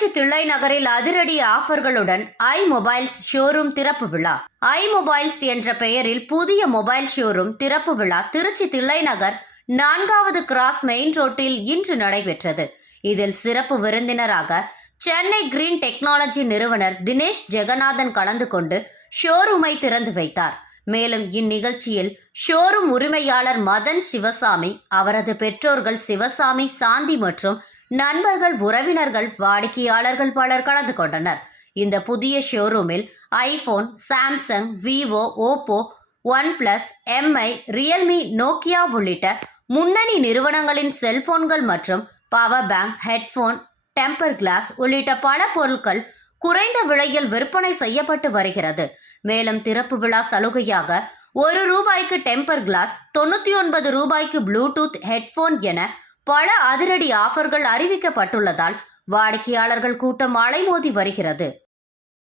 திருச்சி தில்லை நகரில் அதிரடி ஆஃபர்களுடன் ஐ mobiles showroom திறப்பு விழா. ஐ மொபைல்ஸ் என்ற பெயரில் புதிய மொபைல் ஷோரூம் திறப்பு விழா திருச்சி தில்லை நகர் நான்காவது கிராஸ் மெயின் ரோட்டில் இன்று நடைபெற்றது. இதில் சிறப்பு விருந்தினராக சென்னை கிரீன் டெக்னாலஜி நிறுவனர் தினேஷ் ஜெகநாதன் கலந்து கொண்டு ஷோரூமை திறந்து வைத்தார். மேலும் இந்நிகழ்ச்சியில் ஷோரூம் உரிமையாளர் மதன் சிவசாமி அவரது பெற்றோர்கள் சிவசாமி சாந்தி மற்றும் நண்பர்கள் உறவினர்கள் வாடிக்கையாளர்கள் பலர் கலந்து கொண்டனர். இந்த புதிய ஷோரூமில் iPhone Samsung Vivo Oppo OnePlus Mi Realme Nokia உள்ளிட்ட முன்னணி நிறுவனங்களின் செல்போன்கள் மற்றும் power bank headphone temper glass உள்ளிட்ட பல பொருட்கள் குறைந்த விலையில் விற்பனை செய்யப்பட்டு வருகிறது. மேலும் திறப்பு விழா சலுகையாக ஒரு ரூபாய்க்கு டெம்பர் கிளாஸ் தொண்ணூற்றி ஒன்பது ரூபாய்க்கு ப்ளூடூத் ஹெட்ஃபோன் என பல அதிரடி ஆஃபர்கள் அறிவிக்கப்பட்டுள்ளதால் வாடிக்கையாளர்கள் கூட்டம் அலைமோதி வருகிறது.